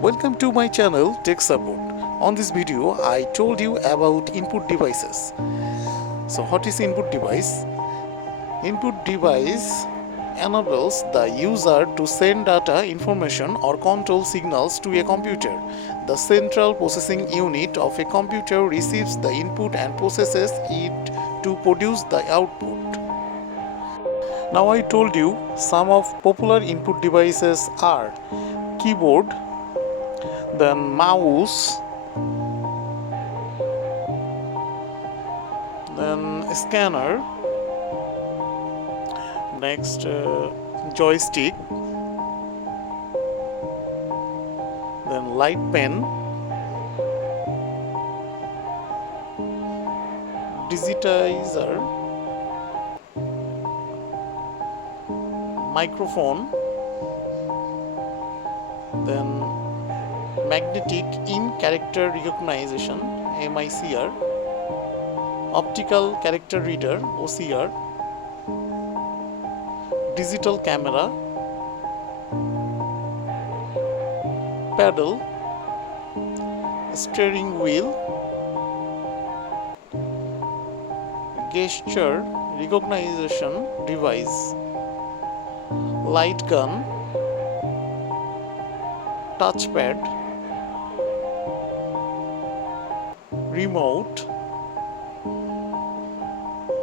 Welcome to my channel Tech Support. On this video I told you about input devices. So what is input device? Input device enables the user to send data, information or control signals to a computer. The central processing unit of a computer receives the input and processes it to produce the output. Now I told you some of popular input devices are keyboard, then mouse, then scanner, next joystick, then light pen, digitizer, microphone, then magnetic in character recognition MICR, optical character reader OCR, digital camera, pedal, steering wheel, gesture recognition device, light gun, touchpad, remote,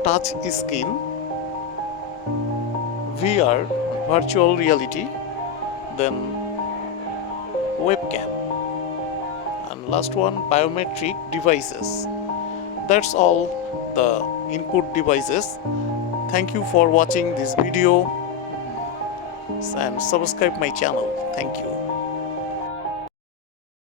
touch screen, VR, virtual reality, then webcam, and last one biometric devices. That's all the input devices. Thank you for watching this video and subscribe my channel. Thank you.